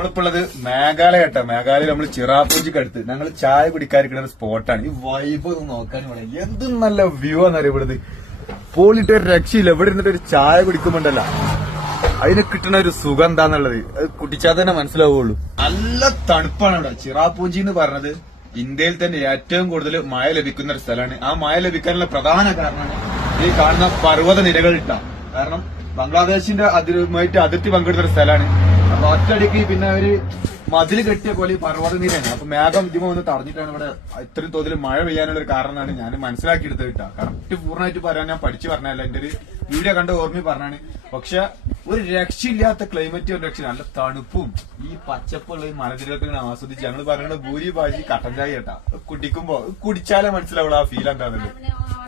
നമ്മളിപ്പോ ഉള്ളത് മേഘാലയ കേട്ടോ. മേഘാലയ നമ്മള് ചിറാപൂഞ്ചിക്ക് അടുത്ത് ഞങ്ങൾ ചായ കുടിക്കാതിരിക്കുന്ന ഒരു സ്പോട്ടാണ്. ഈ വൈബ് ഒന്ന് നോക്കാൻ എന്ത് നല്ല വ്യൂ ആണെന്നറിയാം ഇവിടുന്ന്. പോളിട്ട് ഒരു രക്ഷയില്ല. ഇവിടെ ഇരുന്നിട്ട് ഒരു ചായ കുടിക്കുമ്പോണ്ടല്ല അതിന് കിട്ടുന്ന ഒരു സുഖം എന്താന്നുള്ളത് അത് കുടിച്ചാൽ തന്നെ മനസ്സിലാവുള്ളൂ. നല്ല തണുപ്പാണ് ഇവിടെ. ചിറാപൂഞ്ചി എന്ന് പറഞ്ഞത് ഇന്ത്യയിൽ തന്നെ ഏറ്റവും കൂടുതൽ മഴ ലഭിക്കുന്ന ഒരു സ്ഥലമാണ്. ആ മഴ ലഭിക്കാനുള്ള പ്രധാന കാരണമാണ് ഈ കാണുന്ന പർവ്വത നിരകൾ ഇട്ട. കാരണം ബംഗ്ലാദേശിന്റെ അതിരുമായിട്ട് അതിർത്തി പങ്കിടുന്ന ഒരു സ്ഥലമാണ്. അപ്പൊ ഒറ്റയടിക്ക് പിന്നെ ഒരു മതില് കെട്ടിയ പോലെ ഈ പർവ്വത നിരയാണ്. അപ്പൊ മേഘം ഇതിമ ഒന്ന് തടഞ്ഞിട്ടാണ് ഇവിടെ ഇത്രയും തോതിൽ മഴ പെയ്യാനുള്ള ഒരു കാരണമാണ് ഞാൻ മനസ്സിലാക്കിയെടുത്തത് കിട്ടാ. കറക്റ്റ് പൂർണ്ണമായിട്ട് പറയാൻ ഞാൻ പഠിച്ചു പറഞ്ഞല്ല, എന്റെ ഒരു വീഡിയോ കണ്ട് ഓർമ്മ പറഞ്ഞാണ്. പക്ഷെ ഒരു രക്ഷയില്ലാത്ത ക്ലൈമറ്റ്, ഒരു രക്ഷ നല്ല തണുപ്പും ഈ പച്ചപ്പുള്ള ഈ മലനിരകളൊക്കെ ഇങ്ങനെ ആസ്വദിച്ച് ഞങ്ങൾ പറയുന്നത് ഭൂരിഭാഗം കട്ടൻ ചായ കേട്ടാ. കുടിക്കുമ്പോ കുടിച്ചാലേ മനസ്സിലാവുള്ളൂ ആ ഫീൽ എന്താണെന്നുള്ളത്.